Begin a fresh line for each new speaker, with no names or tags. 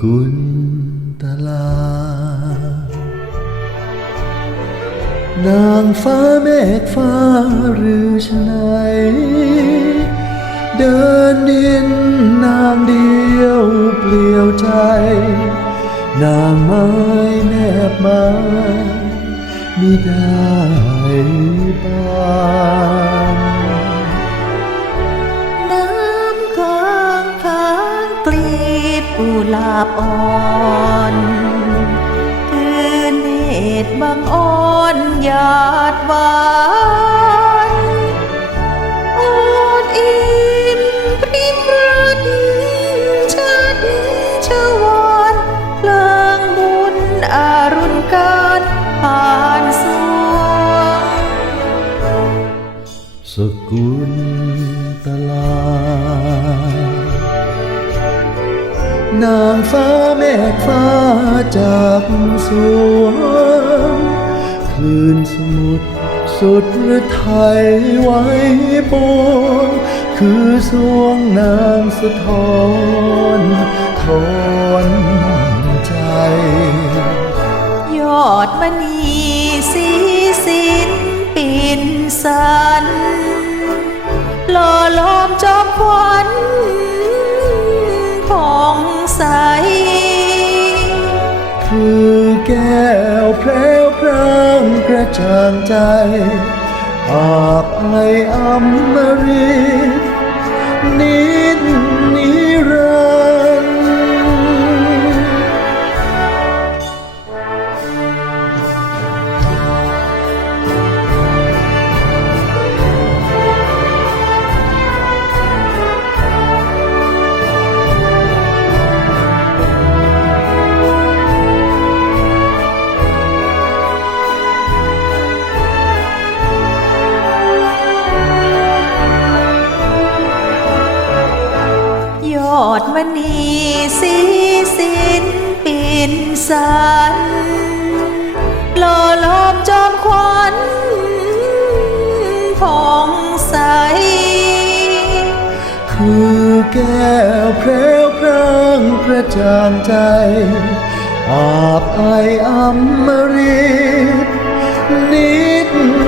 กุลตลานางฟ้าเมฆฟ้าหรือชะไหนเดินดินนางเดียวเปลี่ยวใจ นางไม้แนบไม้มิได้ป
กุหลาบอ่อนคือเนตรบางอ่อนหยาดหวานอดอิ่มปริมรัตชัดชวานเพลิงบุญอารุณการผ่านสวง
สกุลตลา นางฟ้าเมฆฟ้าจากสวงคลื่นสมุทรสุดหรือไทยไว้ปวงคือสวงนางสะท้อนทอนใจ
ยอดมณีสีสินปิ่นสันหล่อล้อมจอมขวัญ
แก้วแพรวพรางกระจ่างใจ อาบไออมรี
ดมณีสีสินปิ่นสันหล่อล้อมจอมขวัญผ่องใส
คือแก้วแพรวพรางกระจ่างใจ อาบไออมฤตนิดนิ